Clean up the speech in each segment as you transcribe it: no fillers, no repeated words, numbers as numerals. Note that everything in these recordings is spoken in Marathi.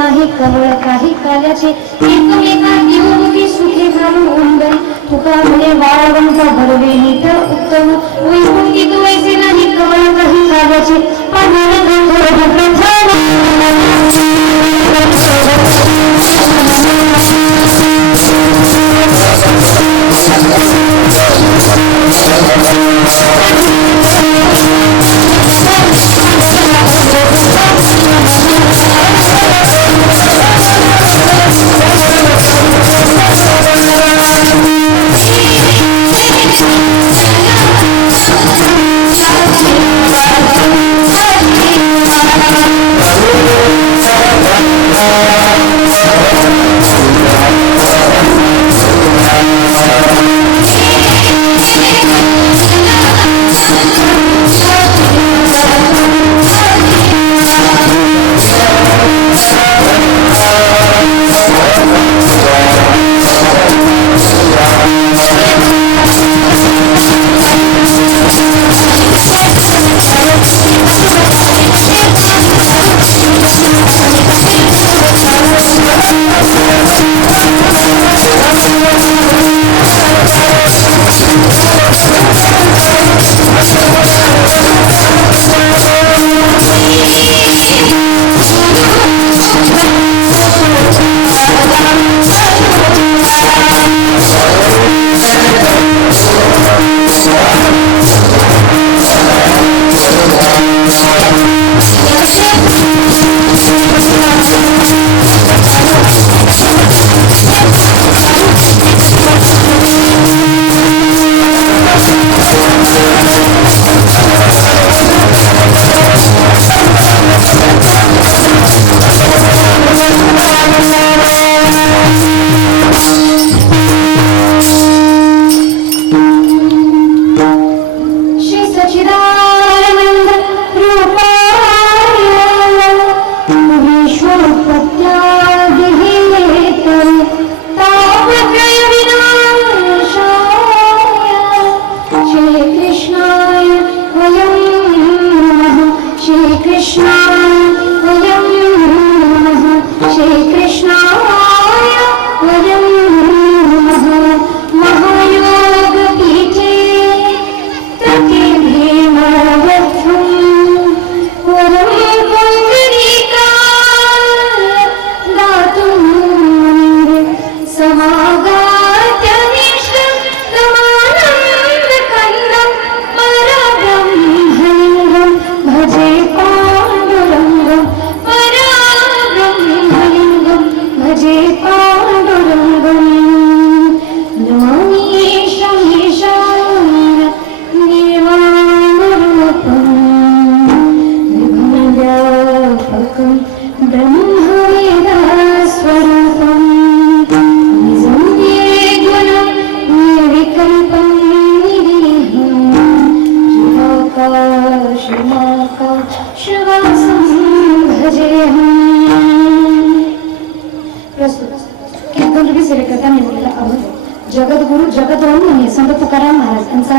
नाही कवळ काही काल्याचे एकमेका देऊमुखी सुखे घालून गई तुका म्हणे वाळवंत भरवे नीट उत्तम वैकुंठी तू वैसे नाही कवळ काही काल्याचे जगद्गुरु जगद्वंदनीय संत तुकाराम महाराज यांचा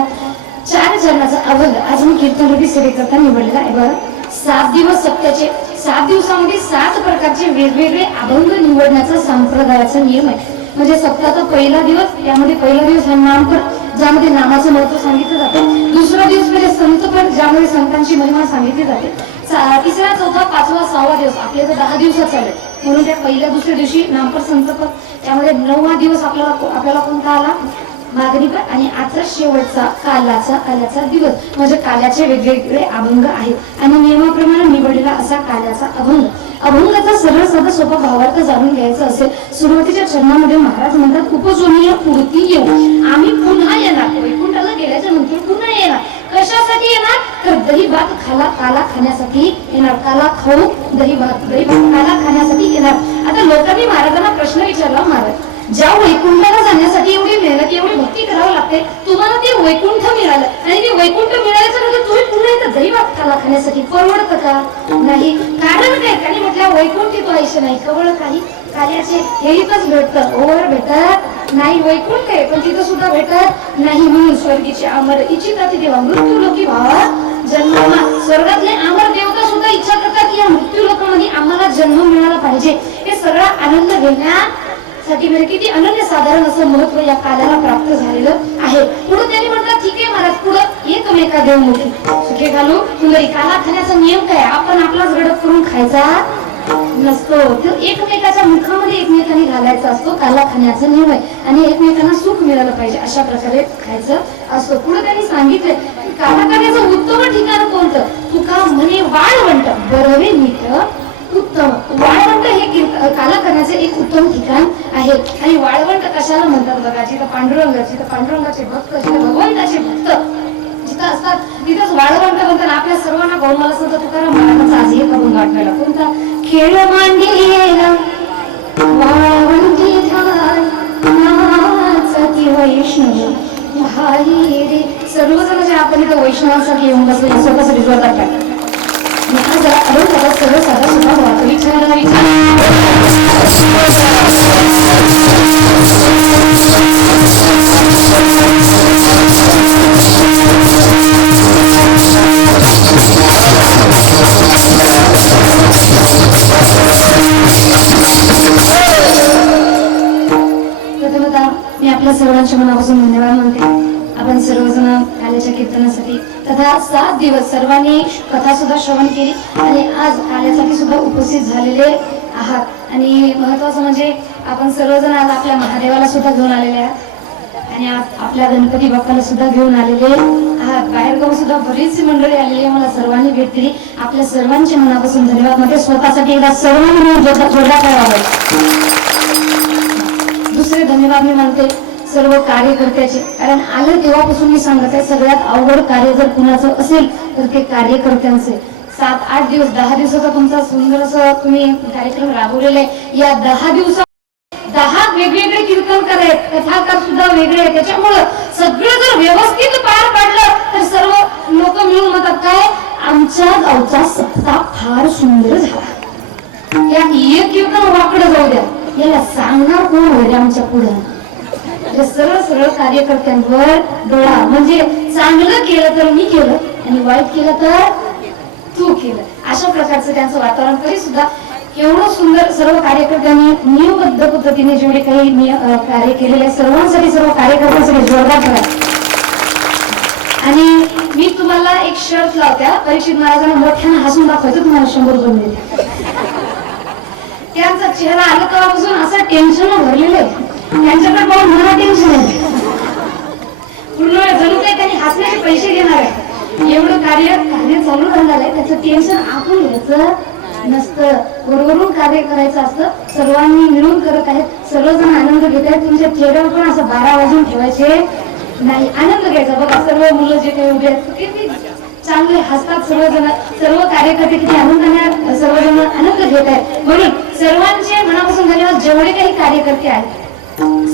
4 चरणाचा अभंग आज मी कीर्तनरूपी सेवेकरता निवडलेला आहे बघा. 7 दिवस सप्त्याचे 7 दिवसामध्ये 7 प्रकारचे वेगवेगळे अभंग निवडण्याचा संप्रदायाचा नियम आहे. म्हणजे सप्ताहाचा पहिला दिवस, त्यामध्ये पहिला दिवस हा नामपद ज्यामध्ये नामाचं महत्व सांगितलं जातं. दुसरा दिवस म्हणजे संतपद ज्यामध्ये संतांची महिमा सांगितली जाते. तिसरा, चौथा, पाचवा, 6वा दिवस आपले तर 10 दिवसाचा आहे. म्हणून त्या पहिल्या दुसऱ्या दिवशी नामपद संतपद, त्यामध्ये 9वा दिवस आपल्याला कोणता आला मागणीपद, आणि आजचा शेवटचा काल्याचा दिवस म्हणजे काल्याचे वेगवेगळे अभंग आहेत आणि नियमाप्रमाणे निवडलेला असा काल्याचा अभंग. अभंगाचा सरळ साधा सोपा भावार्थ जाणून घ्यायचा असेल, सुरुवातीच्या चरणामध्ये महाराज म्हणतात उपजोनीय पुढती येऊ, आम्ही पुन्हा येणार. वैकुंठाला गेल्याच्या नंतर पुन्हा येणार. कशासाठी येणार तर दही भात काला खाण्यासाठी येणार. काला खाऊ दही भात काला खाण्यासाठी येणार. आता लोकांनी महाराजांना प्रश्न विचारला, महाराज ज्या वैकुंठाला जाण्यासाठी एवढी मेहनत एवढी भक्ती करावी लागते, तुम्हाला ते वैकुंठ मिळालं आणि ते वैकुंठ मिळाल्याच्या नंतर तुम्ही पुन्हा येतात दही भात काला खाण्यासाठी, परवडतं का? नाही. कारण काय? त्यांनी म्हटलं वैकुंठी तो आयुष्य नाही, कवळ काही कार्याचे हे इथंच भेटतं, ओवर भेटत नाही. वैकुंठ आहे पण तिथं सुद्धा भेटत नाही. म्हणून स्वर्गीचे अमर इच्छिता देवा मृत्यू लोकी भावा जन्मा, स्वर्गातले अमर देवता सुद्धा इच्छा करतात की या मृत्यू लोकांमध्ये आम्हाला जन्म मिळाला पाहिजे, हे सगळा आनंद घेण्यासाठी म्हणजे किती अनन्य साधारण असं महत्व या काल्याला प्राप्त झालेलं आहे. पुढे त्यांनी म्हणतात ठीक आहे महाराज, पुढे एकमेका देव मोठी सुखे घालू सुंदरी. काला खाण्याचा नियम काय, आपण आपलाच गडप करून खायचा नसतो, तो एकमेकाच्या मुखामध्ये एकमेकांनी घालायचा असतो. काला खाण्याचा नियम आहे आणि एकमेकांना सुख मिळालं पाहिजे अशा प्रकारे खायचं असतो. पुढे त्यांनी सांगितलं काला खाण्याचं उत्तम ठिकाण कोणतं, तुका म्हणे वाळवंट बरवे नीट उत्तम. वाळवंट हे काला करण्याचे एक उत्तम ठिकाण आहे. आणि वाळवंट कशाला म्हणतात बघा, जिथं पांडुरंगाचे भक्त, जिथं भगवंताचे भक्त जिथं असतात तिथंच वाळवंट म्हणतात. आपल्या सर्वांना गौरवाला संत तुकाराम महाराजांचा आज एक अभंग आठवला, कोणता, खेळ मांडलेला वाळवंटी ठाई नाचती वैष्णव भाई रे. सर्वजण जे आपण इथं वैष्णवांसाठी येऊन बसले स्वतःसाठी जोरदार टाकतात. आज अभंगाला सर्व साधा सुद्धा वाटतो विचारा प्रथमतः मी आपल्या सर्वांच्या मनापासून धन्यवाद म्हणते. आपण सर्वजण काल्याच्या कीर्तनासाठी तथा 7 दिवस सर्वांनी कथा सुद्धा श्रवण केली आणि आज काल्यासाठी सुद्धा उपस्थित झालेले आहात. आणि महत्वाचं म्हणजे आपण सर्वजण आज आपल्या महादेवाला सुद्धा घेऊन आलेले आहात आणि आज आपल्या गणपती बाप्पाला सुद्धा घेऊन आलेले आहात. बाहेरगाव सुद्धा बरीच मंडळी आलेली मला सर्वांनी भेट दिली. आपल्या सर्वांच्या मनापासून धन्यवाद म्हणते. स्वतःसाठी एकदा सर्वांनी मिळून जोरदार करावं. दुसरे धन्यवाद मी मानते सर्व कार्यकर्त्याचे, कारण आलं तेव्हापासून मी सांगत आहे सगळ्यात अवघड कार्य जर कुणाचं असेल तर ते कार्यकर्त्यांचे. 7-8 दिवस 10 दिवसाचा तुमचा सुंदर असं तुम्ही कार्यक्रम राबवलेला आहे. या 10 दिवसात 10 वेगवेगळे कीर्तनकार आहेत, कथाकार सुद्धा वेगळे आहेत. त्याच्यामुळं सगळं जर व्यवस्थित पार पाडलं तर सर्व लोक मिळून म्हणतात काय, आमच्या गावचा सप्ताह फार सुंदर झाला. या एक कीर्तन वाकडं जाऊ द्या, याला सांगणार कोण होईल आमच्या पुढे. सरळ सरळ कार्यकर्त्यांवर डोळा, म्हणजे चांगलं केलं तर मी केलं आणि वाईट केलं तर तू केलं, अशा प्रकारचं त्यांचं वातावरण. तरी सुद्धा एवढं सुंदर सर्व कार्यकर्त्यांनी नियमबद्ध पद्धतीने जेवढे काही कार्य केलेले सर्वांसाठी, सर्व कार्यकर्त्यांसाठी जोरदार करा. आणि मी तुम्हाला एक शर्त लावत्या, परीक्षित महाराजांना मोठ्यानं हसून दाखवायचं, तुम्हाला 100 रुपये मिळतील. त्यांचा चेहरा आला तेव्हापासून असं टेन्शन भरलेलं आहे, त्यांच्याकडे पाहून मला टेन्शन आहे. पूर्ण वेळ जणू काही त्यांनी हसण्याचे पैसे घेणार आहे. एवढं कार्य चालू राहणार आहे, त्याचं टेन्शन आपण घ्यायचं नसतं, वरवरून कार्य करायचं असतं. सर्वांनी मिळून करत आहेत, सर्वजण आनंद घेत आहेत. तुमच्या चेहऱ्यावर पण असं 12 वाजून ठेवायचे नाही, आनंद घ्यायचा. बघा सर्व मुलं जे काही उभे आहेत किती चांगले हसतात सर्वजण, सर्व कार्यकर्ते किती आनंदाने सर्वजण आनंद घेत आहेत. म्हणून सर्वांचे मनापासून धन्यवाद. जेवढे काही कार्यकर्ते आहेत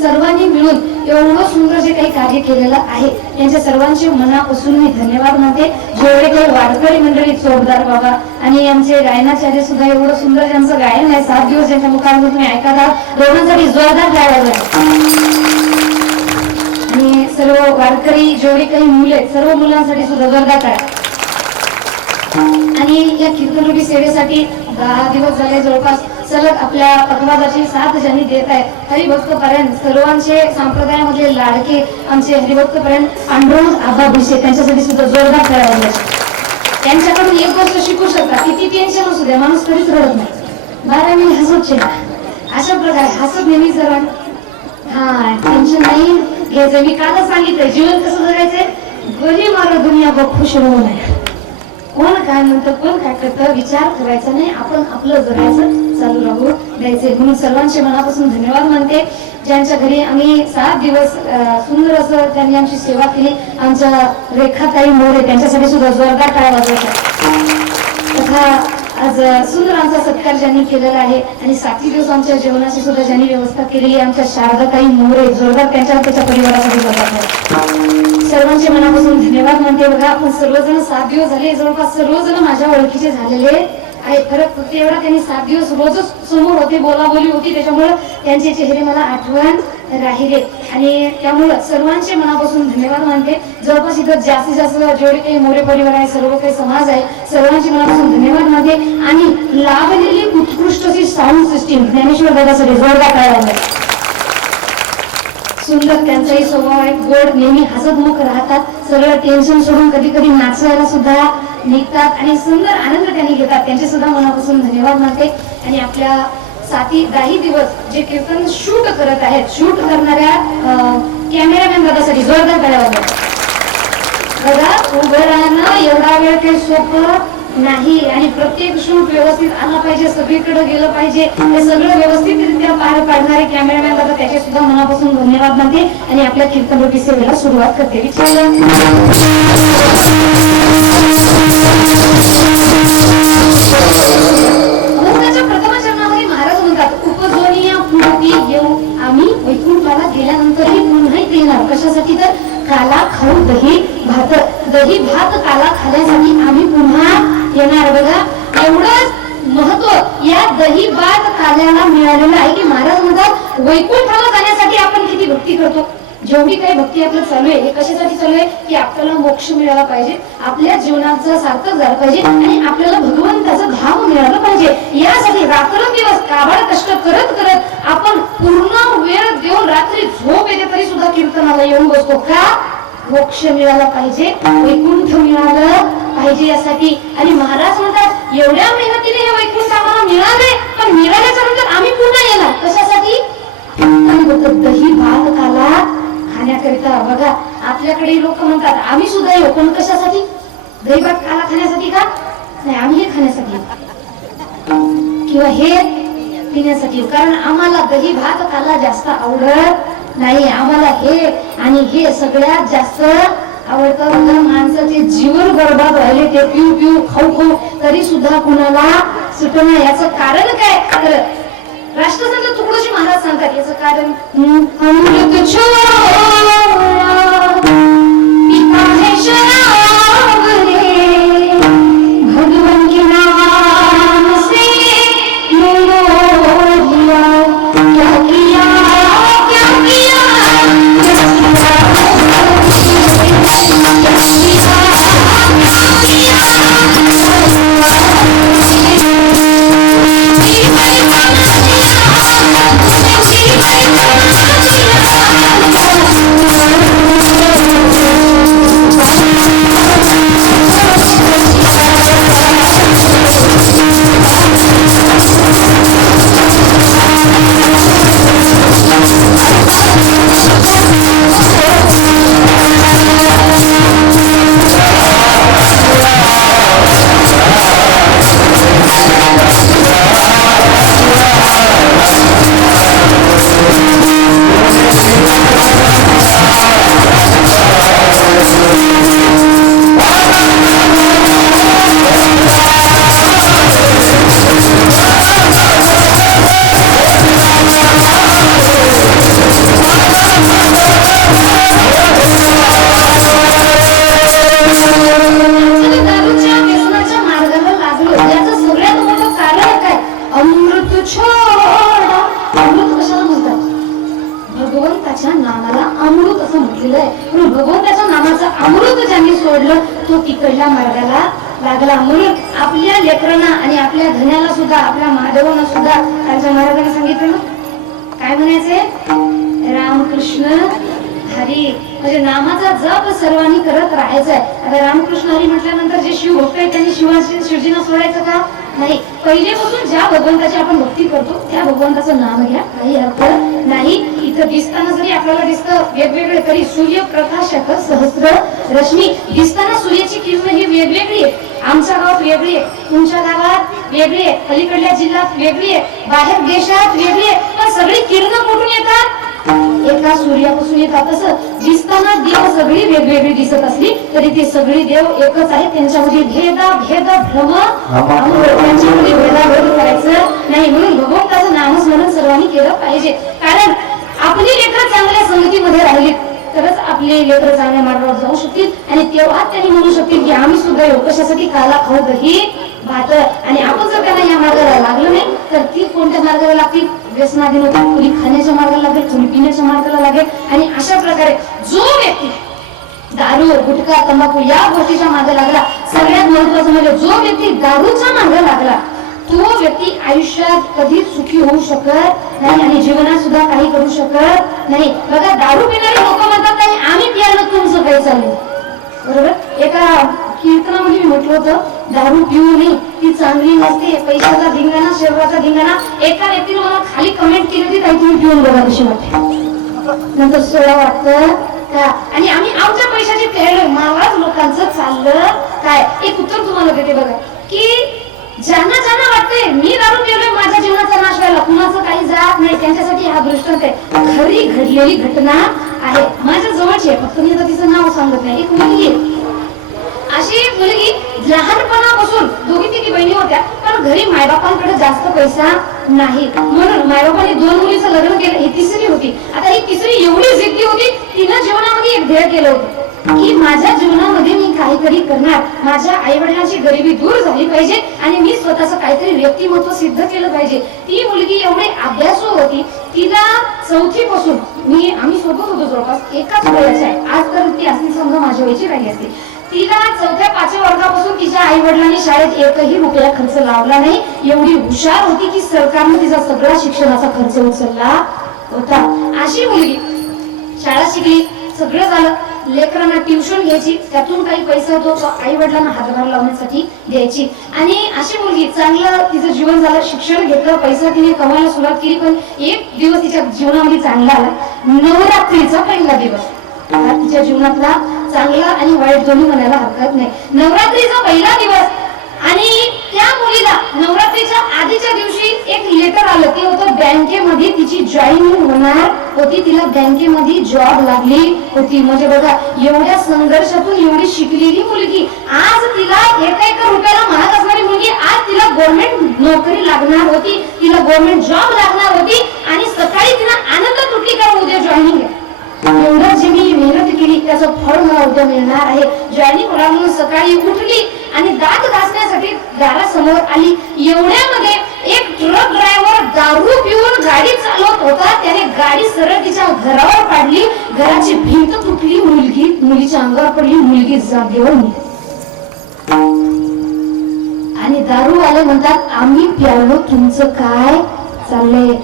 सर्वांनी मिळून एवढं सुंदर जे काही कार्य केलेलं आहे त्यांच्या सर्वांचे मनापासून मी धन्यवाद म्हणते. जेवढे काही वारकरी मंडळी, चोपदार बाबा आणि आमचे गायनाचार्य सुद्धा एवढं सुंदर ज्यांचं गायन आहे, 7 दिवस ज्यांच्या मुखातून तुम्ही ऐकत आहात, दोघांसाठी जोरदार गायला. आणि सर्व वारकरी जेवढे काही मुलं आहेत सर्व मुलांसाठी सुद्धा जोरदार करा. आणि या कीर्तनरूपी सेवेसाठी 10 दिवस झाले जवळपास सलग आपल्या पदवादाची साथ ज्यांनी देत आहे हरिभक्तपर्यंत, सर्वांचे संप्रदायामधले लाडके आमचे हरिभक्तपर्यंत पांडुरंग आबा भिसे, त्यांच्यासाठी सुद्धा जोरदार करायला. त्यांच्याकडून एक गोष्ट शिकू शकता, किती टेन्शन असू द्या माणूस कधीच रडत नाही, 12 महिने हसत शिका. अशा प्रकारे हसत नेहमी जरा टेन्शन नाही घ्यायचं. मी कालच सांगितलंय जीवन कसं जगायचंय, गली मारा दुनिया बघ खुश होऊ नये. कोण काय म्हणतं, कोण काय करतं विचार करायचा नाही, आपण आपलं जगायचं चालू राहू द्यायचे. म्हणून सर्वांचे मनापासून धन्यवाद म्हणते. ज्यांच्या घरी आम्ही 7 दिवस सुंदर असं त्यांनी आमची सेवा केली, आमच्या रेखाताई मोरे, त्यांच्यासाठी सुद्धा जोरदार टाळ्या वाजवायच्या. तथा आज सुंदर आमचा सत्कार ज्यांनी केलेला आहे आणि 7 दिवस आमच्या जेवणाची सुद्धा ज्यांनी व्यवस्था केलेली आहे आमच्या शारदाताई मोरे, जोरदार त्याच्या परिवारासाठी जोरदार सर्वांचे मनापासून धन्यवाद म्हणते. बघा आपण सर्वजण 7 दिवस झाले जवळपास सर्वजण माझ्या ओळखीचे झालेले आहे. फरक फक्त एवढा, त्यांनी 7 दिवस रोजच समोर होते, बोलाबोली होती, त्याच्यामुळं त्यांचे चेहरे मला आठवण राहिले. आणि त्यामुळं सर्वांचे मनापासून धन्यवाद मानते. जवळपास इथं जास्तीत जास्त जेवढे काही मोरे परिवार आहे, सर्व काही समाज आहे, सर्वांचे मनापासून धन्यवाद मानते. आणि लाभलेली उत्कृष्ट अशी साऊंड सिस्टीम ज्ञानेश्वर दादासाठी जोरदार करायला सुंदर. त्यांचाही स्वभाव आहे गोड, नेहमी हसतमुख राहतात, सगळं टेन्शन सोडून कधी कधी नाचायला सुद्धा निघतात आणि सुंदर आनंद त्यांनी घेतात. त्यांचे सुद्धा मनापासून धन्यवाद मानते. आणि आपल्या साथी 10 दिवस जे कीर्तन शूट करत आहेत, शूट करणाऱ्या कॅमेरामॅन दादासाठी जोरदार करायला बघा. उभं राहणं एवढा वेळ काही सोपं नाही आणि प्रत्येक शूट व्यवस्थित आला पाहिजे, सगळीकडे गेलं पाहिजे, हे सगळं व्यवस्थितरित्या पार पाडणारे कॅमेरामॅन दादा त्याचे सुद्धा मनापासून धन्यवाद मानते. आणि आपल्या कीर्तनरूपी सेवेला सुरुवात करते. प्रथम चरणामध्ये महाराज म्हणतात, उपजोनिया पुढती येऊ आम्ही वैकुंठाला गेल्यानंतरही पुन्हा येणार. कशासाठी? तर काला खाऊ दही भात, दही भात काला खाण्यासाठी आम्ही पुन्हा येणार. बघा एवढंच महत्व या दही भात काल्याला मिळालेलं आहे की महाराज म्हणतात वैकुंठाला जाण्यासाठी आपण किती भक्ती करतो. जेवढी काही भक्ती आपलं चालू आहे हे कशासाठी चालू आहे की आपल्याला मोक्ष मिळाला पाहिजे, आपल्या जीवनाचं सार्थक झालं पाहिजे आणि आपल्याला भगवंताचा भाव मिळाला पाहिजे. यासाठी रात्रंदिवस काबाड कष्ट करत करत आपण पूर्ण वेळ देऊन रात्री झोप येते तरी सुद्धा कीर्तनाला येऊन बसतो. का? मोक्ष मिळाला पाहिजे, वैकुंठ मिळालं पाहिजे यासाठी. आणि महाराज म्हणतात एवढ्या मेहनतीने हे वैकुंठ आम्हाला मिळाले, पण मिळाल्याच्या नंतर आम्ही पुन्हा येणार. कशासाठी? दही भात काला खाण्याकरिता. बघा आपल्याकडे लोक म्हणतात आम्ही सुद्धा येऊ, पण कशासाठी? दही भात काला खाण्यासाठी का? नाही, आम्ही हे खाण्यासाठी किंवा हे पिण्यासाठी. कारण आम्हाला दही भात काला जास्त आवडत नाही, आम्हाला हे आणि हे सगळ्यात जास्त आवडतं. माणसाचे जीवन बरबाद राहिले ते पिऊ पिऊ खाऊ खाऊ तरी सुद्धा कुणाला सुटणं. याचं कारण काय? तर राष्ट्रसंत तुकडोजी महाराज सांगतात याचं कारण अमृत छोड़ा पिता है शराब रे, भगवान के नाम से लो लिया, क्या किया क्या किया लागला. म्हणून आपल्या लेकरांना आणि आपल्या धन्याला सुद्धा, आपल्या माधवांना सुद्धा त्यांच्या महाराजांना सांगितलं ना काय म्हणायचे? रामकृष्ण हरी, म्हणजे नामाचा जप सर्वांनी करत राहायचा आहे. आता रामकृष्ण हरी म्हटल्यानंतर जे शिव भक्त आहे त्यांनी शिवजींना सोडायचं का? नाही. पहिलेपासून ज्या भगवंताची आपण भक्ती करतो त्या भगवंताचं नाम घ्या, काही अर्थ नाही. इथं दिसताना जरी आपल्याला दिसतं वेगवेगळे तरी सूर्यप्रकाशक सहस्त्र रश्मी दिसताना सूर्याची किरण ही वेगवेगळी आहे. आमच्या गावात वेगळी आहे, तुमच्या गावात वेगळी आहे, पलीकडल्या जिल्ह्यात वेगळी आहे, बाहेर देशात वेगळी आहे, पण सगळी किरण कुठून येतात? एका सूर्यापासून येतात. तसं दिसताना देव सगळी वेगवेगळी दिसत असली तरी ते सगळी देव एकच आहे. त्यांच्यामध्ये भेद भ्रम त्यांच्यामध्ये भेदाभेद करायचं नाही. म्हणून भगवंताचं नामस्मरण सर्वांनी केलं पाहिजे. कारण आपली लेकरं चांगल्या संगतीमध्ये राहिली तरच आपले लेकरं चांगल्या मार्गावर जाऊ शकतील आणि तेव्हा त्यांनी म्हणू शकतील की आम्ही सुद्धा येऊ. कशासाठी? काला खाऊ दही भात. आणि आपण जर त्यांना या मार्गाला लागलं नाही तर ती कोणत्या मार्गाला लागतील? व्यसनाधीन होतील, कोणी खाण्याच्या मार्गाला लागेल, कोणी पिण्याच्या मार्गाला लागेल. आणि अशा प्रकारे जो व्यक्ती दारू गुटखा तंबाखू या गोष्टीच्या मागे लागला, सगळ्यात महत्वाचं म्हणजे जो व्यक्ती दारूच्या मागे लागला तो व्यक्ती आयुष्यात कधीच सुखी होऊ शकत नाही आणि जीवनात सुद्धा काही करू शकत नाही. बघा, दारू पिणारे लोक म्हणतात नाही आम्ही पियाला तुमचं काही चालू, बरोबर? एका कीर्तनामध्ये मी म्हटलं होतं दारू पिऊ नये, ती चांगली नसते, पैशाचा धिंगाणा, शरीराचा धिंगाणा. एका व्यक्तीने मला खाली कमेंट केली होती, काही तुम्ही पिऊन बघा कशी वाटते. नंतर सोळा वाटतं का आणि आम्ही आमच्या पैशाची पेरलोय, मावाच लोकांचं चाललं काय. एक उत्तर तुम्हाला देते बघा, की ज्यांना ज्यांना वाटतंय मी दारू पिलोय माझ्या जीवनाचा नाश व्हायला, कुणाचं काही जात नाही, त्यांच्यासाठी हा दृष्टांत आहे. खरी घडलेली घटना आहे, माझ्या जवळची आहे, फक्त मी आता तिचं नाव सांगत नाही. एक मुलगी आहे, अशी मुलगी लहानपणापासून दोघी तिघी बहिणी होत्या, पण घरी मायबापांकडे जास्त पैसा नाही, म्हणून मायबापांनी 2 मुलीचं लग्न केलं. ही तिसरी होती. आता ही तिसरी एवढी जिद्दी होती, तिनं जीवनामध्ये एक ध्येय केलं होतं की माझ्या जीवनामध्ये मी काहीतरी करणार, माझ्या आई वडिलांची गरिबी दूर झाली पाहिजे आणि मी स्वतःचं काहीतरी व्यक्तिमत्व सिद्ध केलं पाहिजे. ती मुलगी एवढी अभ्यासू होती, तिला 4थी पासून आम्ही सोबत होतो, जवळपास एकाच वयाची आहे. आज तर ती असली समजा माझ्या वयाची राहिली असते. तिला 4थ्या-5व्या वर्गापासून तिच्या आई वडिलांनी शाळेत एकही रुपया खर्च लावला नाही. एवढी हुशार होती की सरकारने तिचा सगळा शिक्षणाचा खर्च उचलला होता. अशी मुलगी शाळा शिकली, सगळं झालं, लेकरांना ट्युशन घ्यायची, त्यातून काही पैसा होतो तो आई वडिलांना हातभार लावण्यासाठी द्यायची. आणि अशी मुलगी चांगलं तिचं जीवन झालं, शिक्षण घेतलं, पैसा तिने कमायला सुरुवात केली. पण एक दिवस तिच्या जीवनामध्ये चांगला आला, नवरात्रीचा पहिला दिवस. तिच्या जीवनातला चांगला आणि वाईट दोन्ही म्हणायला हरकत नाही. नवरात्रीचा पहिला दिवस आणि त्या मुलीला नवरात्रीच्या आधीच्या दिवशी एक लेटर आलं, ते होतं बँकेमध्ये तिची जॉईनिंग होणार होती, तिला बँकेमध्ये जॉब लागली होती. म्हणजे बघा, एवढ्या संघर्षातून एवढी शिकलेली मुलगी, आज तिला एका रुपयाला महाग असणारी मुलगी, आज तिला गव्हर्नमेंट नोकरी लागणार होती, तिला गव्हर्नमेंट जॉब लागणार होती. आणि सकाळी तिला आनंद तुटली का उद्या जॉईनिंग आहे, एवढं जे मी मेहनत केली त्याचं फळ मला उद्या मिळणार आहे. जॉईनिंग होणार म्हणून सकाळी उठली आणि दात घासण्यासाठी दारासमोर आली. एवढ्यामध्ये एक ट्रक ड्रायव्हर दारू पिऊन गाडी चालवत होता, त्याने गाडी सरळ तिच्या घरावर पाडली, घराची भिंत तुटली, मुलीच्या अंगावर पडली, मुलगी जागेवर मिळाली. आणि दारूवाले म्हणतात आम्ही प्यालो, तुमचं काय चाललंय?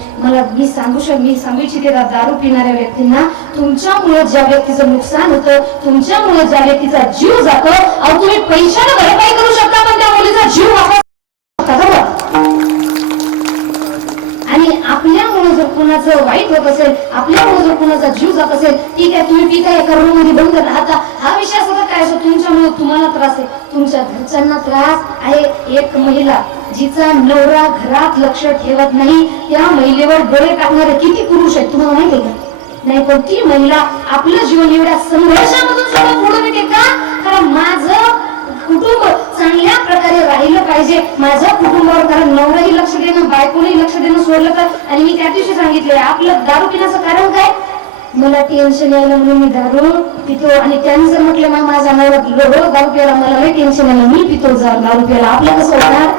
मी सांगू इच्छिते दारू पिणाऱ्या व्यक्तींना, तुमच्यामुळे ज्या व्यक्तीचं नुकसान होतं, तुमच्यामुळे ज्या व्यक्तीचा जीव जातो, अहो तुम्ही पैशाने भरपाई करू शकता, पण त्या मुलीचा जीव वाचवा. आणि आपल्यामुळे जर कुणाचं वाईट होत असेल, आपल्यामुळे जर कुणाचा जीव जात असेल, ठीक आहे तुम्ही पिता एका रूम मध्ये बंद राहता, हा विषय असं काय असो, तुमच्यामुळे तुम्हाला त्रास आहे, तुमच्या घरच्यांना त्रास आहे. एक महिला जिचा नवरा घरात लक्ष ठेवत नाही, त्या महिलेवर डोळे टाकणारे किती पुरुष आहेत तुम्हाला माहिती आहे का? नाही, पण ती महिला आपलं जीवन एवढ्या संघर्षामधून सुद्धा पुढे येते का? कारण माझं कुटुंब चांगल्या प्रकारे राहिलं पाहिजे, माझ्या कुटुंबावर. कारण नवराही लक्ष देणं, बायकोनही लक्ष देणं सोडलं तर. आणि मी त्या दिवशी सांगितलंय आपलं दारू पिण्याचं कारण काय, मला टेन्शन यायला म्हणून मी दारू पितो. आणि त्यांनी जर म्हटलं मग माझा नवरा दारू प्यायला, मला लई टेन्शन यायला, मी पितो दारू प्यायला, आपलं कसं होणार?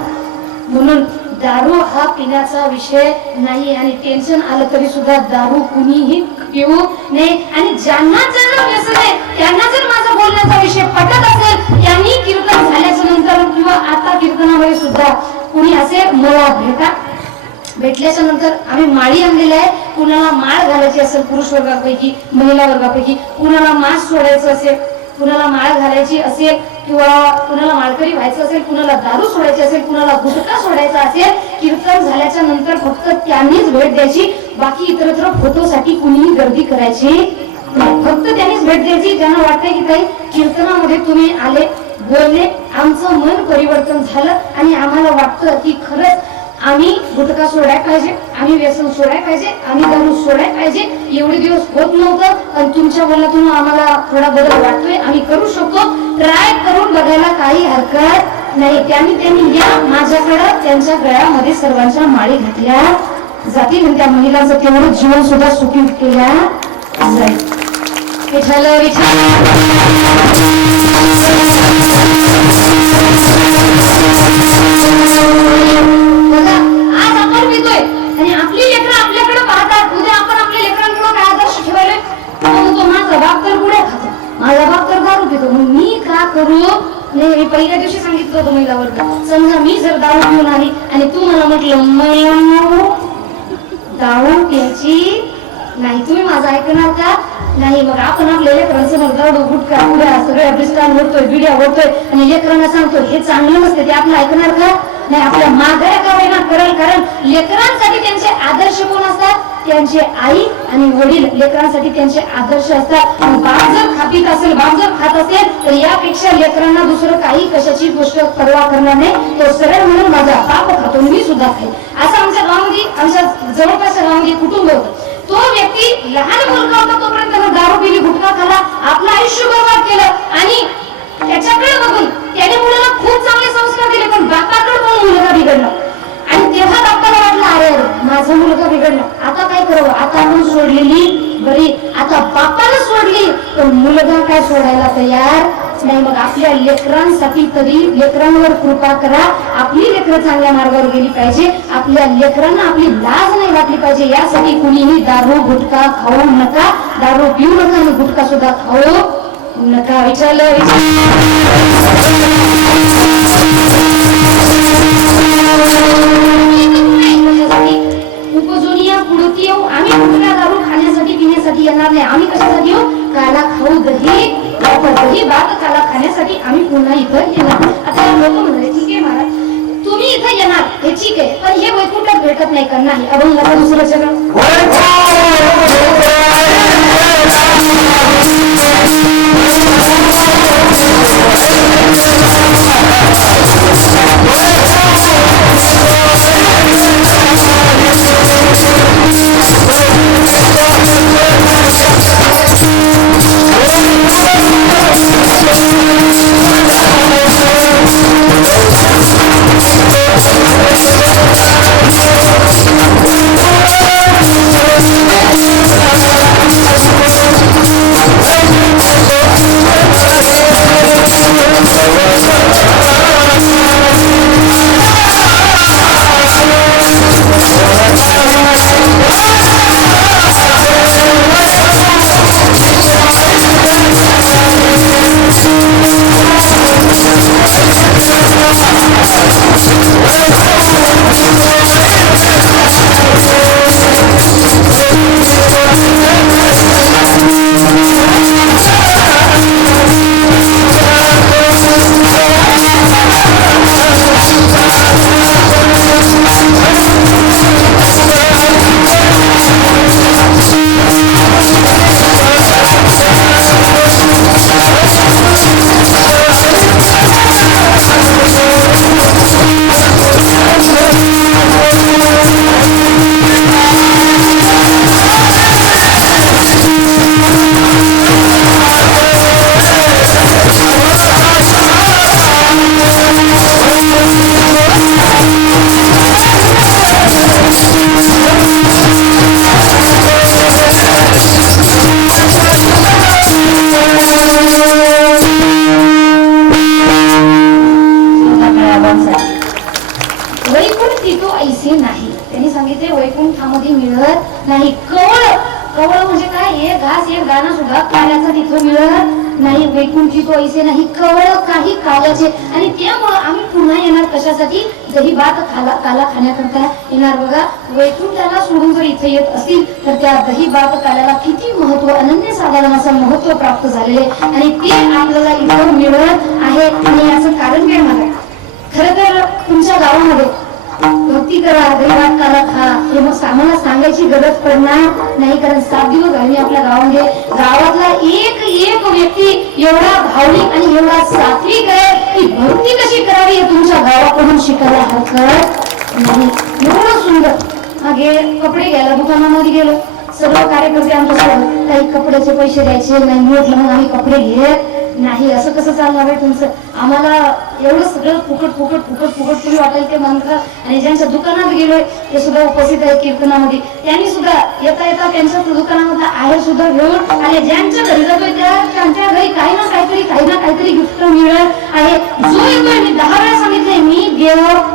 म्हणून दारू हा पिण्याचा विषय नाही. आणि टेन्शन आलं तरी सुद्धा दारू कुणीही पिऊ नये. आणि ज्यांना व्यसन आहे त्यांना जर माझा बोलण्याचा विषय पटत असेल, त्यांनी कीर्तन झाल्याच्या नंतर किंवा आता कीर्तनामध्ये सुद्धा कुणी असेल मला भेटल्याच्या नंतर आम्ही माळी आणलेल्या आहे. कुणाला माळ घालायची असेल पुरुष वर्गापैकी, महिला वर्गापैकी, कुणाला मास्क सोडायचं असेल, कुणाला माळ घालायची असेल किंवा कुणाला माळकरी व्हायचं असेल, कुणाला दारू सोडायची असेल, कुणाला गुटखा सोडायचा असेल, कीर्तन झाल्याच्या नंतर फक्त त्यांनीच भेट द्यायची. बाकी इतरत्र फोटोसाठी कुणीही गर्दी करायची नाही, फक्त त्यांनीच भेट द्यायची. ज्यांना वाटतंय की काही कीर्तनामध्ये तुम्ही आले, बोलले, आमचं मन परिवर्तन झालं आणि आम्हाला वाटतं की खरंच आम्ही गुटखा सोडायला पाहिजे, आम्ही व्यसन सोडायला पाहिजे, आम्ही दारू सोडायला पाहिजे, एवढे दिवस होत नव्हतं आणि तुमच्या बोलण्यातून आम्हाला थोडा बदल वाटतोय, आम्ही करू शकतो, ट्राय करून बघायला काही हरकत नाही. त्यांनी या माझ्याकडं त्यांच्या गळ्यामध्ये सर्वांच्या माळी घातल्या जातील आणि त्या महिलांचं तेवढं जीवन सुद्धा सुखी केल्या जाईल. विठ्ठल विठ्ठल बघा आज आपण पितोय आणि आपली लेकरं आपल्याकडे पाहतात. उद्या आपण आपल्या लेकरांकडे काय आदर्श ठेवायला तो माझा बाप तर पुढे खातो, माझा बाप तर दारू पितो, मग मी का करू? नाही, मी पहिल्या दिवशी सांगितलं होतं महिला वर्ग, समजा मी जर दारू पिऊन आली आणि तू मला म्हटलं मला दारू प्यायची नाही, तुम्ही माझं ऐकणार का? नाही. मग आपण आपल्या लेकरांसमोर दारू गुटखा पुड्या सगळ्या ब्रिस्टान ओढतोय, बिड्या ओढतोय आणि लेकरांना सांगतोय हे चांगलं नसते, ते आपलं ऐकणार का? नाही. आपल्या माघाऱ्या का होईना करेल, कारण लेकरांसाठी त्यांचे आदर्श कोण असतात? त्यांचे आई आणि वडील लेकरांसाठी त्यांचे आदर्श असतात. बाप जर खापीत असेल, बाप जर खात असेल तर यापेक्षा लेकरांना दुसरं काही कशाची गोष्ट परवा करणार नाही. तो सरळ म्हणून माझा बाप खातो, मी सुद्धा खाईल. असं आमच्या गावामध्ये, आमच्या जवळपासच्या गावामध्ये कुटुंब होतं. तो व्यक्ती लहान मुलगा होता तोपर्यंत त्यानं दारू पिली, गुटखा खाला, आपलं आयुष्य बर्बाद केलं आणि त्याच्याकडे बघून त्याने मुलाला खूप चांगले संस्कार दिले, पण बापाकडे बघून मुलगा बिघडला. आणि तेव्हा बापाला वाटलं अरे माझा मुलगा बिघडला, आता काय करावं? आता आपण सोडलेली बरी, आता बापाला सोडली पण मुलगा काय सोडायला तयार नाही. मग आपल्या लेकरांसाठी तरी लेकरांवर कृपा करा. आपली लेकरं चांगल्या मार्गावर गेली पाहिजे, आपल्या लेकरांना आपली लाज नाही वाटली पाहिजे. यासाठी कुणीही दारू गुटखा खाऊ नका, दारू पिऊ नका आणि गुटखा सुद्धा खाऊ नका. विचारलं उपजोनिया पुढे येऊ आम्ही कुठल्या दारू खाण्यासाठी पिण्यासाठी येणार नाही. आम्ही कशासाठी येऊ? काला खाऊ दही दही भात काला खाण्यासाठी आम्ही पुन्हा इथं येणार. आता लोक म्हणाले ठीक आहे महाराज तुम्ही इथं येणार हे ठीक आहे, पण हे वैकुंठात भेटत नाही का? नाही. अभंगाचा दुसरं सगळं वैकुंठी तो ऐसे नाही कवळ काही कालाचे. आणि त्यामुळे आम्ही पुन्हा येणार कशासाठी? दही भात काला खाण्याकरता येणार. बघा वैकुंठाला सोडून जर इथे येत असतील तर त्या दही भात काल्याला किती महत्व, अनन्यसाधारण असं महत्व प्राप्त झालेले आणि ते आपल्याला इथं मिळत आहे. आणि याचं कारण काय मला खरं तर तुमच्या गावामध्ये भक्ती करा, दहीभात काला खा हे मग आम्हाला सांगायची गरज पडणार नाही, कारण 7 दिवस आम्ही आपल्या गावामध्ये गावातला एक व्यक्ती एवढा भावनिक आणि एवढा सात्विक आहे की भक्ती कशी करावी हे तुमच्या गावाकडून शिकायला हरकत नाही. एवढं सुंदर. मागे कपडे घ्यायला दुकानामध्ये गेलो, सगळं कार्यकर्ते आमच्या सोबत, काही कपड्याचे पैसे द्यायचे नाही, म्हटलं मग आम्ही कपडे घेत नाही असं कसं चालणार आहे तुमचं? आम्हाला एवढं सगळं फुकट फुकट फुकट फुकट तुम्ही वाटेल ते म्हणता. आणि ज्यांच्या दुकानात गेलोय ते सुद्धा उपस्थित आहे कीर्तनामध्ये, त्यांनी सुद्धा येता येता त्यांच्या दुकानामधला आहे सुद्धा घेऊन. आणि ज्यांच्या घरी जातोय त्यांच्या घरी काही ना काहीतरी गिफ्ट मिळत आहे. जो येतोय, मी 10 वेळा सांगितलंय, मी देव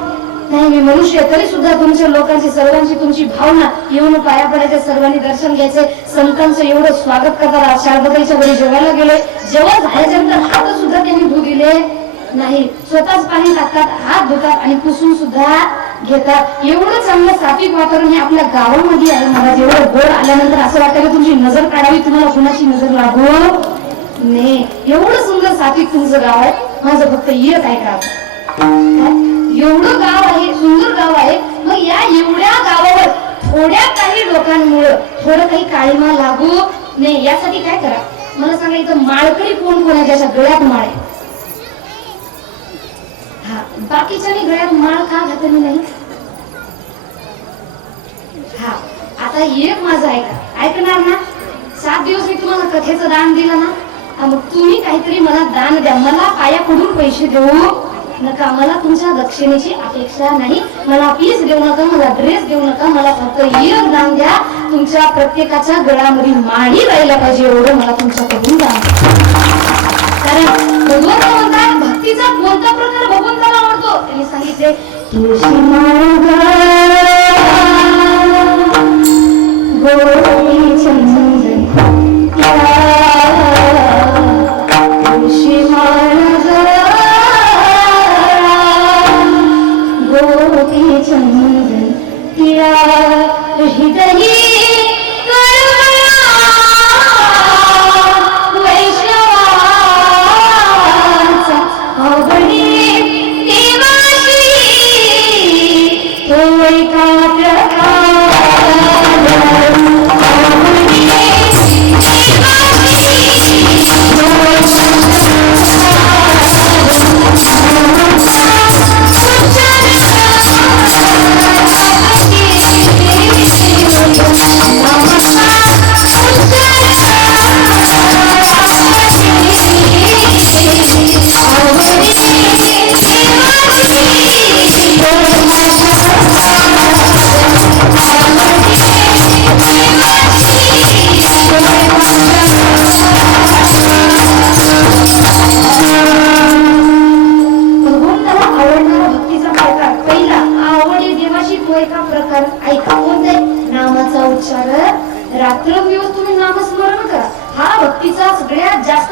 नाही, मी मनुष्य, तरी सुद्धा तुमच्या लोकांची सर्वांची तुमची भावना येऊन पाया पडायचे, सर्वांनी दर्शन घ्यायचे, संतांचं एवढं स्वागत करतात. शारदाताईच्या घरी जेवायला गेलोय, जेवण झाल्याच्यानंतर हात सुद्धा त्यांनी धुवून दिले नाही, स्वतःच पाणी टाकतात, हात धुतात आणि पुसून सुद्धा घेतात. एवढं चांगलं सात्विक वातावरण हे आपल्या गावामध्ये आहे. मला जेवढं गोड आल्यानंतर असं वाटतं की तुमची नजर काढावी, तुम्हाला कुणाची नजर लागू नाही. एवढं सुंदर सात्विक तुमचं गाव आहे. माझं फक्त एक ऐका, एवढं गाव आहे, सुंदर गाव आहे. मग या एवढ्या गावावर थोड्या काही लोकांमुळे थोडं काही काळीमा लागू नाही, यासाठी काय करा मला सांगा. इथं माळकरी कोण कोण आहे ज्याच्या गळ्यात माळ आहे? हा, बाकीच्या गळ्यात माळ का घातली नाही? हा, आता एक माझं ऐकणार ना? 7 दिवस मी तुम्हाला कथेचं दान दिलं ना, मग तुम्ही काहीतरी मला दान द्या. मला पायाकडून पैसे देऊ नका, मला तुमच्या दक्षिणेची अपेक्षा नाही. मला पीस देऊ नका, मला ड्रेस देऊ नका, मला फक्त एक दान द्या. तुमच्या प्रत्येकाच्या गळ्यामध्ये माळी राहिला पाहिजे, एवढं मला तुमच्याकडून दान. कारण भगवंत म्हणतात, भक्तीचा कोणता प्रकार भगवंताला आवडतो? त्यांनी सांगितले, तुळशी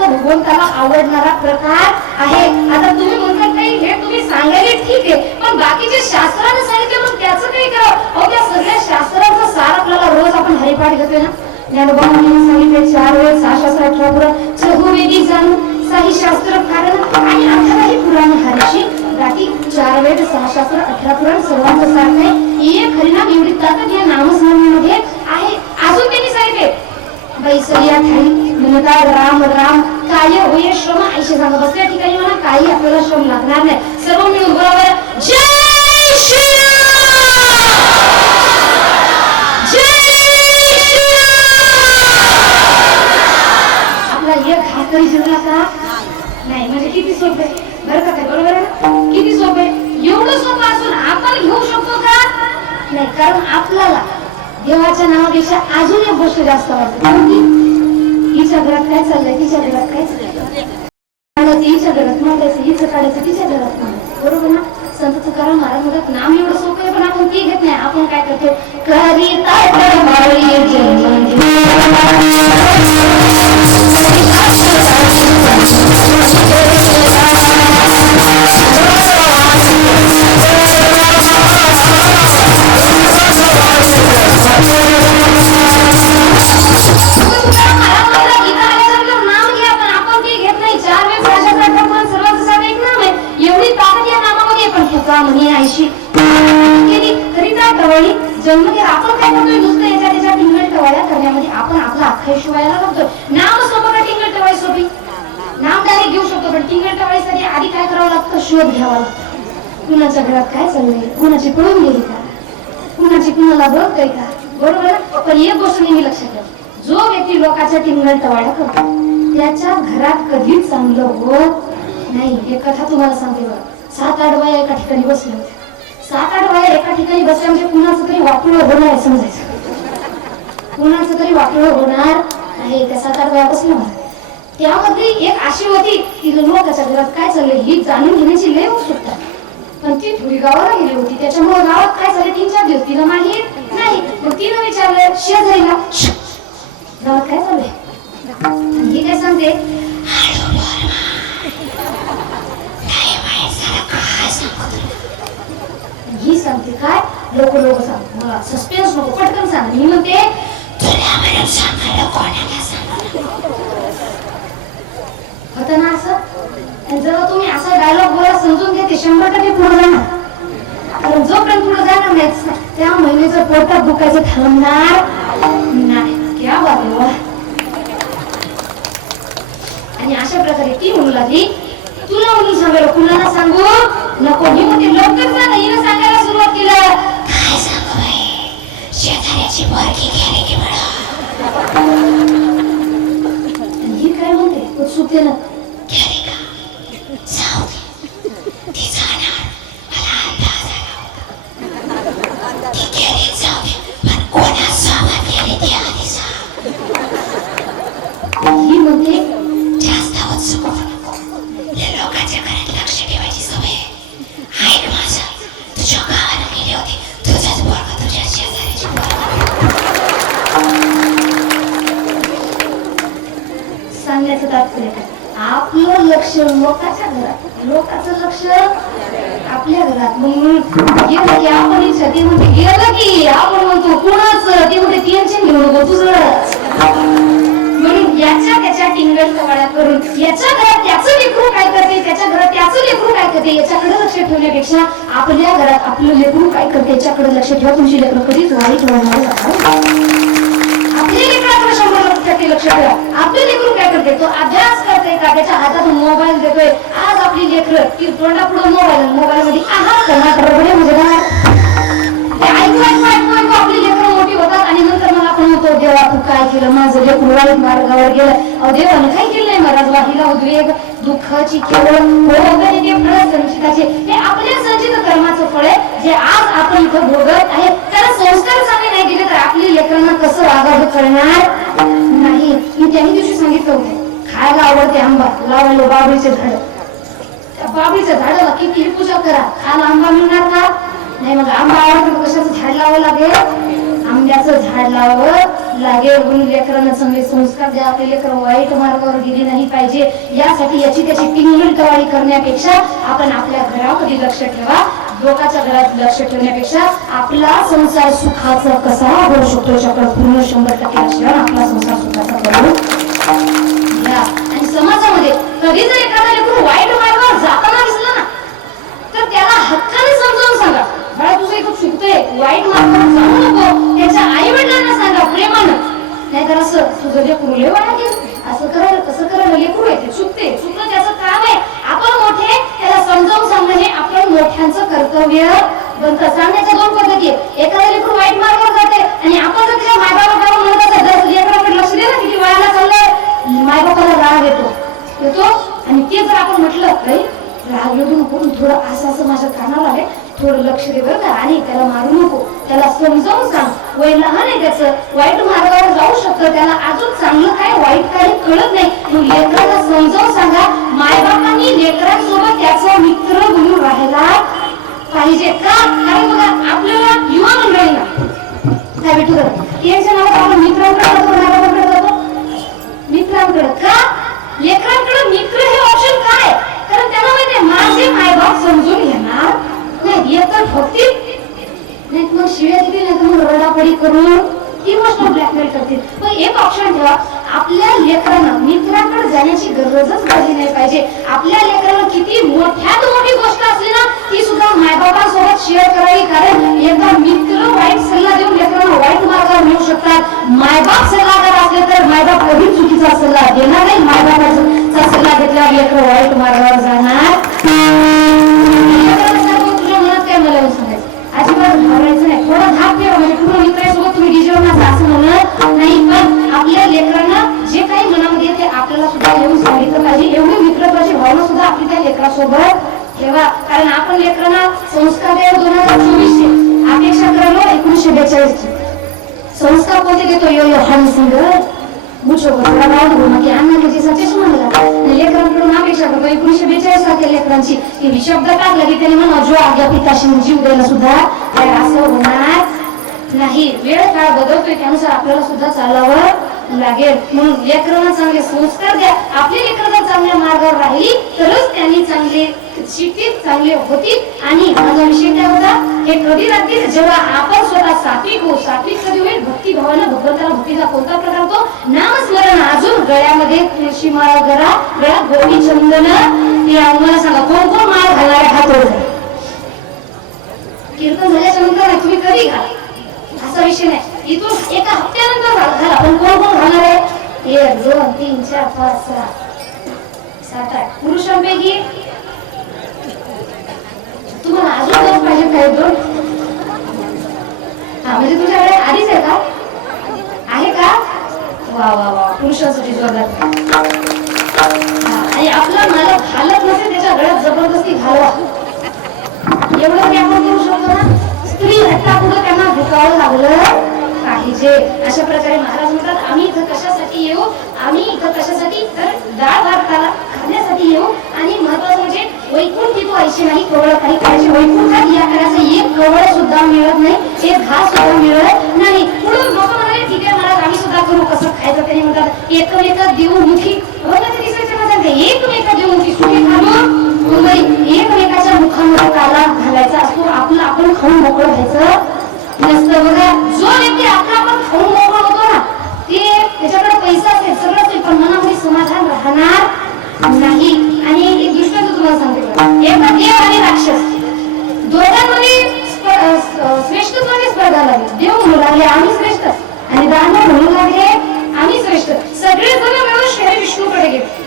भगवंताला आवडणारा प्रकार आहे. आता तुम्ही म्हणतात काही हे तुम्ही सांगायला ठीक आहे, पण बाकीचे शास्त्राने सांगितले मग त्याचं काही करावं? अहो, त्या सगळ्या शास्त्राचा सार आपल्याला रोज आपण हरिपाठ घेतोय ना. ज्ञानोबांनी सांगितले 4 वेद 6 शास्त्र 18 पुराण, चहुवेदी जाणू साही शास्त्र कारण आणि 18ही पुराण हरीशी राठी. 4 वेद 6 शास्त्र 18 पुराण सर्वांचं सार आहे. एक हरिनाम एवढी ताकद या नामस्मरणामध्ये आहे. अजून त्यांनी सांगितले बैसरिया थाळी म्हणतात राम राम काय होय श्रम. आयशे सांगा बसल्या ठिकाणी म्हणा काही आपल्याला श्रम लागणार नाही. सर्व मिळून बरोबर जय श्रीराम, जय श्रीराम. आपला एक हात तरी शिरला का नाही? म्हणजे किती सोपे बरं का? काय बरोबर आहे ना? किती सोपे. एवढं सोपं असून आपण घेऊ शकतो का? नाही, कारण आपल्याला देवाच्या नावापेक्षा अजून एक गोष्ट जास्त वाटते. हिच्या घरात काय चाललंय, तिच्या घरात काय चाललंय, हिच्या घरात मागायचं, हिचं काढायचं, तिच्या घरात मागायचं. बरोबर ना? संत तुकाराम महाराज म्हणतात नाम एवढं सोपं आहे, पण आपण ती घेत नाही. आपण काय करतो? जन्मदिन आपण काय करतोय? नुसतं याच्या त्याच्या टिंगल टवाळ्या करण्यामध्ये आपण आपला अख्खा शिवायला लागतो. नाम सोपं का टिंगल टवाळी सोपी? नाम डायरेक्ट घेऊ शकतो, पण टिंगल टवाळीसाठी आधी काय करावं लागतं? शोध घ्यावा लागतो. कुणाच्या घरात काय चाललंय, कुणाची पळून गेली का, कुणाची कुणाला बघतोय का? बरोबर. पण एक गोष्ट नेहमी लक्षात ठेवा, जो व्यक्ती लोकांच्या टिंगल टवाळ्या करतो त्याच्या घरात कधीच चांगलं होत नाही. एक कथा तुम्हाला सांगते बघा. 7-8 बाया एका ठिकाणी बसल्या होत्या. 7-8 बाया एका ठिकाणी बसल्या म्हणजे कुणाचं तरी वाटोळं होणार आहे समजायचं. कुणाचं तरी वाटोळं होणार आहे. त्या 7-8 बाया बसल्या होत्या. त्यामध्ये एक अशी होती की लोकांच्या घरात काय चाललंय ही जाणून घेण्याची लय उत्सुकता. पण ती थोडी गावाला गेली होती त्याच्यामुळे गावात काय चाललंय 3-4 दिवस तिला माहित नाही. मग तिनं विचारलं शेजारीला गावात काय चाललंय. ही काय सांगते ही सांगते काय लोक सांग मला सस्पेन्स नको पटकन सांग. मी म्हणते तुला मला सांगायला कोणाला सांग होतं ना असं. जर तुम्ही असा डायलॉग बोला समजून घेते 100% पुढे जाणार. कारण जोपर्यंत पुढे जाणार नाही त्या महिन्याचं पोटात दुखायचं थांबणार नाही. क्या बात आहे वा. आणि अशा प्रकारे ती म्हणू लागली तुला म्हणून सांगायला कुणाला सांगू नको. मी म्हणते लवकर सांग. हिनं सांगायला सुरुवात केलं काय सांगू शेजाऱ्याची पोरगी गेली की मला. ही काय म्हणते उत्सुकतेनं गेली का जाऊ दे ती जाणार मला अंदाज आला होता. ती गेली जाऊ दे पण कोणासोबत गेली ते आधी सांग. ही म्हणते जास्त उत्सुक नको. लोकांच्या घरात लक्ष ठेवायची सवय. ऐक माझं तुझ्या गावाला गेली होती तुझाच पोरगा तुझ्या शेजाऱ्याची सांगण्याचं तात्पर्य काय आपलं लक्ष लोकांच्या घरात लोकांचं लक्ष आपल्या घरात. मग गेलं की आपण इच्छा ते म्हणते गेलं की आपण म्हणतो कुणाचं ते म्हणते टेन्शन घेऊ नको तुझं. म्हणून याच्या त्याच्या टिंगल कवाड्या करून याच्या घरात त्याचं लेकरू काय करते त्याच्या घरात त्याचं लेकरू काय करते याच्याकडे लक्ष ठेवण्यापेक्षा आपल्या घरात आपलं लेकरू काय करते याच्याकडे लक्ष ठेवा. तुमची लेकरं कधीच वाईट होणार आपल्या लेकराकडे 100% लक्ष ठेवा. आपले लेकरू काय करते तो अभ्यास करते का त्याच्या हातात मोबाईल देतोय. आज आपली लेकरं की तोंडापुढे मोबाईल मध्ये आहात करणार आपली लेकरं मोठी होतात आणि नंतर मला आपण म्हणतो देवा तू काय केलं माझं लेकरू वाईट मार्गावर गेलं. अहो देवानं काय केलं नाही महाराज वाहिला उद्वेग दुःखाची केवळ ते फळ संचिताचे हे आपल्या संचित कर्माचं फळ आहे जे आज आपण इथं भोगत आहे. त्याला संस्कार चांगले नाही दिले तर आपली लेकरांना कसं वागावं करणार नाही. मी त्याही दिवशी सांगितलं होतं खायला आवडते आंबा लावायला बाबळीचे झाड. त्या बाबळीच्या झाडाला किती पूजा करा खायला आंबा मिळणार का नाही. मग आंबा आवडतो कशाचं झाड लावावं लागेल आंब्याचं झाड लावावं लागेल. म्हणून लेकरांना चांगले संस्कार द्या. आपले लेकर वाईट मार्गावर गेले नाही पाहिजे यासाठी याची त्याची टिंगल टवाळी करण्यापेक्षा आपण आपल्या घरामध्ये लक्ष ठेवा. लोकांच्या घरात लक्ष ठेवण्यापेक्षा आपला संसार सुखाचा कसा होऊ शकतो याच्याकडे पूर्ण 100% लक्ष द्या. आपला संसार सुखाचा करू घ्या. आणि समाजामध्ये कधी जर एखादा लेकरू वाईट मार्गावर जाताना दिसला ना तर त्याला हक्काने समजावून सांगा बाळा तुझं एक चुकतंय वाईट मार्गावर जाऊ नको. त्याच्या आई वडिलांना सांगा प्रेमानं. नाहीतर असं तुझं लेकरू लय वाया गेलं असं करायला कसं करायला लेकरू आहे ते चुकलं त्याचं काम आहे. आपण मोठे त्याला समजावून सांगणं हे आपण मोठ्यांचं कर्तव्य बनतं. सांगण्याच्या 2 पद्धती आहेत. एखादा लेकरू वाईट मार्गावर जाते आणि आपण जर त्याच्या मायबाबा जाऊन म्हणत असेल लेकराकडे लक्ष दे ना किती वायाला चाललंय मायबापाला राग येतो आणि ते जर आपण म्हटलं काही राग येऊ नको थोडं असं माझ्या कानाला आहे थोडं लक्ष दे बरं का आणि त्याला मारू नको त्याला समजावून सांग. वय लहान आहे त्याचं वाईट मार्गावर जाऊ शकतं त्याला अजून चांगलं काय वाईट काही कळत नाही. मग लेकराला समजावून सांगा. मायबापांनी लेकरांसोबत त्याचा मित्र बनून राहायला पाहिजे का. कारण बघा आपल्याला युवा मंडळींना काय भेटू यांच्या नावात आपण मित्रांकडे जातो मित्रांकडे का लेकरांकडे मित्र हे ऑप्शन काय कारण त्यांना माहिती माझे मायबाप समजून घेणार नाही. एकतर भक्ती नाही मग शिव्या दिली नाही तर मग रडापडी करून इमोशनल ब्लॅकमेल करतील. पण एक ऑप्शन ठेवा आपल्या लेकरांना मित्रांकडे जाण्याची गरजच पडली नाही पाहिजे. आपल्या लेकरांना किती मोठ्यात मोठी गोष्ट असली ना ती सुद्धा मायबापांसोबत शेअर करावी. कारण एकदा मित्र वाईट सल्ला देऊन लेकरांना वाईट मार्गावर नेऊ शकतात. मायबाप सल्लागार असले तर मायबाप कधीच चुकीचा सल्ला देणार नाही. मायबापाचा सल्ला घेतल्यावर लेकर वाईट मार्गावर जाणार. तुझ्या मनात काय मला सांगायचं अजिबात घाबरायचं नाही. थोडा धाक ठेवा म्हणजे पूर्ण मित्रांसोबत तुम्ही डिजर्व नका असं म्हणत नाही. पण आपल्या लेकरांना जे काही मनामध्ये येते आपल्याला सुद्धा ठेवा, कारण आपण लेकरांना संस्कार द्यायला 2024 अपेक्षा करायला 1942 संस्कार कोणते देतो? यो यो हनी सिंगर मुझो बड़ा बात बोलना की अन्ना के जैसा चष्मा लगा लेकरांकडून अपेक्षा करतो 1942 सारख्या लेकरांची की शब्द टाकला की त्याने म्हणा जो आज्ञा पिताशी जीव द्यायला सुद्धा असं होणार नाही. वेळ काळ बदलतोय त्यानुसार आपल्याला सुद्धा चालावं लागेल. म्हणून लेकरांना चांगले संस्कार द्या. आपली लेकरं जर चांगल्या मार्गावर राहिली तरच त्यांनी चांगले शिकतील, चांगले होतील. आणि माझा विषय काय होता? हे कधी राहतील जेव्हा आपण स्वतः सात्विक हो. सात्विक कधी होईल? भक्ती भावानं भगवंताला भक्तीचा कोणता प्रकार होतो? नामस्मरण. अजून गळ्यामध्ये तुळशी माळ करा, गळ्यात गोपी चंदन. मला सांगा कोण कोण माळ घालणारे हात वर? कीर्तन झाल्याच्या नंतर तुम्ही कधी घाल असा विषय नाही. इथून एका हप्त्यानंतर घाला. पण कोण कोण घालणार आहे? 1 2 3 4 5 6 7 8 पुरुषांपैकी तुम्हाला अजून दोन पाहिजे काही दोन? हा म्हणजे तुझ्याकडे आधीच आहे का? आहे का? वा वा वा पुरुषांसाठी जोरदार. आणि आपला मालक घालत नसेल त्याच्या गळ्यात जबरदस्ती घालवा. एवढं मी आपण करू शकतो ना. स्त्री हट्टा पुढे त्यांना झुकावं लागलं पाहिजे. अशा प्रकारे महाराज म्हणतात आम्ही इथं कशासाठी येऊ? आम्ही इथं कशासाठी? तर डाळ भात खाण्यासाठी येऊ. आणि महत्वाचं म्हणजे वैकुंठी तो ऐशी नाही कवळ काही करायची. वैकुंठात या करायचं एक कवळ सुद्धा मिळत नाही, एक घास सुद्धा मिळत नाही. पुढून लोक म्हणाले ठीक आहे महाराज आम्ही सुद्धा करू. कसं खायचं? त्यांनी म्हणतात एकमेका देऊमुखी एकमेका देऊमुखी सुखी खाणं मुंबई एकमेकाच्या मुखामध्ये काला घालायचा असतो. आपलं आपण खाऊन मोकळं व्हायचं नसतं. बघा जो व्यक्ती आपला आपण खाऊन मोकळं होतो ना ते त्याच्याकडे पैसा असेल सगळं असेल पण मनामध्ये समाधान राहणार नाही. आणि एक दृष्टांत तुम्हाला सांगते. एका देव आणि राक्षस दोघांमध्ये श्रेष्ठत्वाने स्पर्धा लागली. देव म्हणू लागले आम्ही श्रेष्ठ आणि दानव म्हणू लागले आम्ही श्रेष्ठ. सगळे जण मिळून श्री विष्णूकडे गेले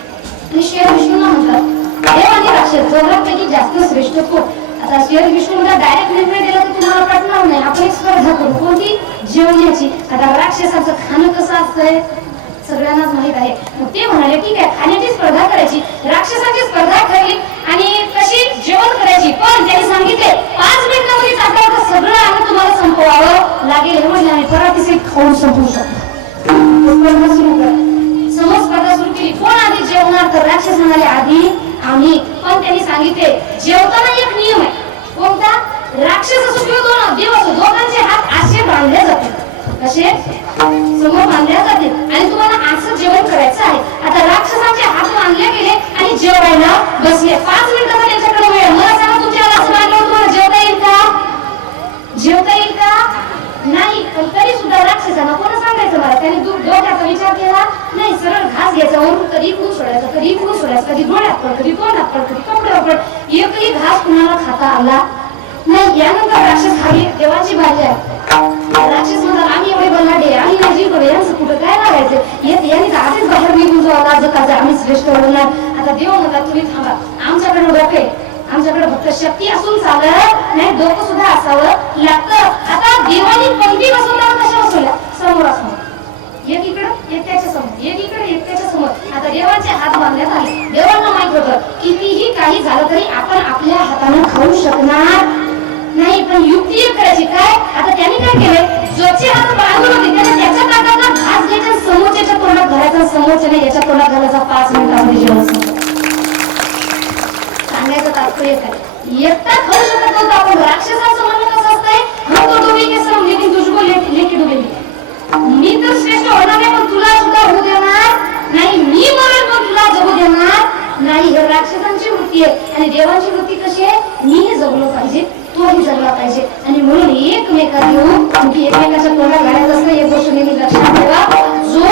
आणि श्री विष्णूला म्हणतात देव आणि राक्षस दोघांपैकी जास्त श्रेष्ठ कोण? आता श्री विष्णूला डायरेक्ट निर्णय दिला तर तुम्हाला पटणार नाही. आपण एक स्पर्धा करू. कोणती? जेवण्याची. आता राक्षसाचं खाणं कसं असतंय सगळ्यांनाच माहित आहे. मग ते म्हणाले ठीक आहे खाण्याची स्पर्धा करायची. राक्षसाची स्पर्धा ठरली आणि कशी जेवण करायची. पण त्यांनी सांगितले 5 मिनिटांमध्ये चालतं सगळं अन्न तुम्हाला संपवावं लागेल. हे म्हणजे आम्ही पराठीचे खाऊन संपवू शकतो. स्पर्धा सुरू करा. समोर स्पर्धा सुरू केली. कोण आधी जेवणार? तर राक्षस म्हणाले आधी आम्ही. पण त्यांनी सांगितले जेवताना एक नियम आहे. कोणता? राक्षस असो किंवा देव असो दोघांचे हात असे बांधले जातील. कसे? समोर बांधल्या जातील आणि तुम्हाला असं जेवण करायचं आहे. आता राक्षसांचे हात बांधले गेले आणि जेवायला बसले. 5 मिनिटाचा त्यांच्याकडे वेळ. मला सांगा तुमच्या असं बांधल्यावर तुम्हाला जेवता येईल का? जेवता येईल का? नाही. पण तरी सुद्धा राक्षसांना कोण सांगायचं? मला त्याने डोक्याचा विचार केला नाही. सरळ घास घ्यायचा वरून कधी इकडून सोडायचा, कधी इकडून सोडायचा, कधी डोळ्यात पड, कधी तोंडात पड, कधी कपड्यावर पड. एकही घास कुणाला खाता आला नाही. यानंतर राक्षस खाली देवाची भाजी आहे. राक्षस म्हणतात आम्ही एवढे बल्लाडे आम्ही नाही करू यांचं कुठं काय लागायचं यांनी तर आधीच बाहेर निघून जाऊ लाजकाचं आम्ही श्रेष्ठ होणार. आता देव म्हणतात तुम्ही थांबा. आमच्याकडे डोके आमच्याकडे फक्त शक्ती असून चालत नाही डोकं सुद्धा असावं लागतं. आता देवानी पंक्ती बसवल्यावर कशा बसवल्या? समोरासमोर. एक इकडं एक त्याच्या समोर, एक इकडे एक त्याच्या समोर. आता देवांचे हात बांधण्यात आले. देवांना माहित होतं कितीही काही झालं तरी आपण आपल्या हाताने खाऊ शकणार नाही. पण युक्ती एक करायची. काय? आता त्यांनी काय केलंय? ज्याचे हात बांधून होते त्याने त्याच्या ताटाला घास घ्यायचा समोरच्या तोंडात घालायचा, समोरच्याने याच्या तोंडात घालायचा. 5 मिनिटांमध्ये जेवण सांगायचं तात्पर्य काय? एकटा खाऊ शकत नव्हता आपण. राक्षसाचं म्हणणं कसं असतंय? हम तो डुबे के सम लेकिन तुझको लेके डुबेंगे. मी तर श्रेष्ठ होणार नाही पण तुला सुद्धा होऊ देणार नाही. मी मरेल पण तुला जगू देणार नाही. हे राक्षसांची वृत्ती आहे. आणि देवांची वृत्ती कशी आहे? मीही जगलो पाहिजे तोही जगला पाहिजे. आणि म्हणून एकमेकाला घेऊन एकमेकाच्या तोंडात घालायचं असतं. एक गोष्ट नेहमी लक्षात ठेवा. जो